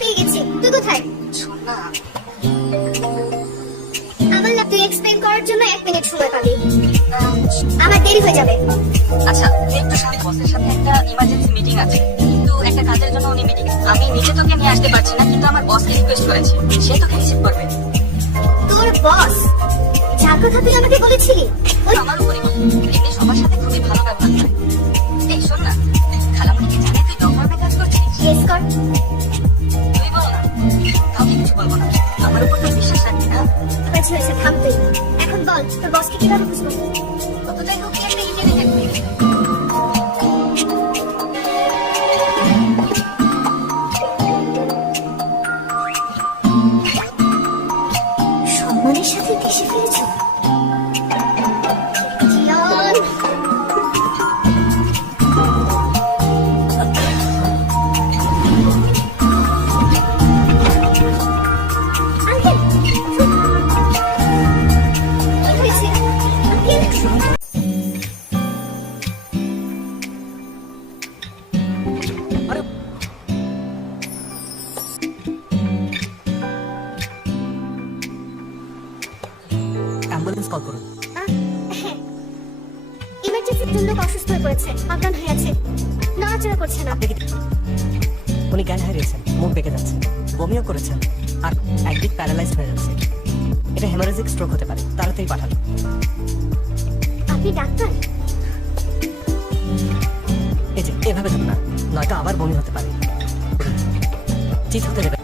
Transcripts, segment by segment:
পেয়ে গেছি, তুই কোথায়? শোন না, আমার ল্যাব তুই এক্সপ্লেইন করার জন্য 1 মিনিট সময় পাবি। আমার দেরি হয়ে যাবে। আচ্ছা তুই একটু সামনে, বসের সাথে একটা ইমার্জেন্সি মিটিং আছে, কিন্তু একটা কাজের জন্য উনি মিটিং, আমি নিজে তোকে নিয়ে আসতে পারছি না, কিন্তু আমার বসকে রিকোয়েস্ট করেছে, সে তোকে রিসিভ করবে। তোর বস যার কথা তুই আমাকে বলেছিলি, ওই আমার উপরে এমনি সবার সাথে খুবই ভালো ব্যবহার করে। এই শোন না, খালামণিকে জানে তুই ল ফার্মে কাজ করছিস? কেস কর। তুই বল না, কাউকে কিছু বলবো না, আমার উপর তো বিশ্বাস রাখবি না? হয়েছে হয়েছে, থাম তুই। এখন বল তোর বসকে কিভাবে বুঝবো? কতটাই হোক কি একটা ইমেলে দেখবি। সম্মানের সাথে দেশে ফিরেছ? জিয়ান, আঙ্কেল, কি হয়েছে? আঙ্কেল, অ্যাম্বুলেন্স কল করুন। হ্যাঁ, ইমার্জেন্সি দুই লোক অসুস্থ হয়ে পড়েছে, অজ্ঞান হয়ে আছে, নড়াচড়া করছে না। আপনি কি উনি জ্ঞান হারিয়েছেন, মুখ বেঁকে যাচ্ছে, বমিও করেছেন, আর একদিক প্যারালাইজড হয়ে যাচ্ছে। এটা হেমারেজিক স্ট্রোক হতে পারে, তাড়াতাড়ি পাঠান। আপনি ডাক্তার? এই যে এভাবে দেন না, নয়তো আবার বমি হতে পারে। চিট হতে দেবে।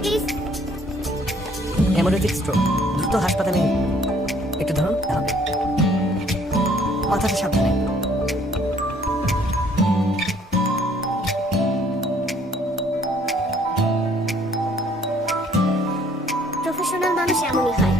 প্লিজ। হেমারেজিক স্ট্রোক, দ্রুত হাসপাতালে নিন। একটু ধরুন, হবে। মাথাটা সাবধানে। প্রফেশনাল মানুষ এমনই হয়।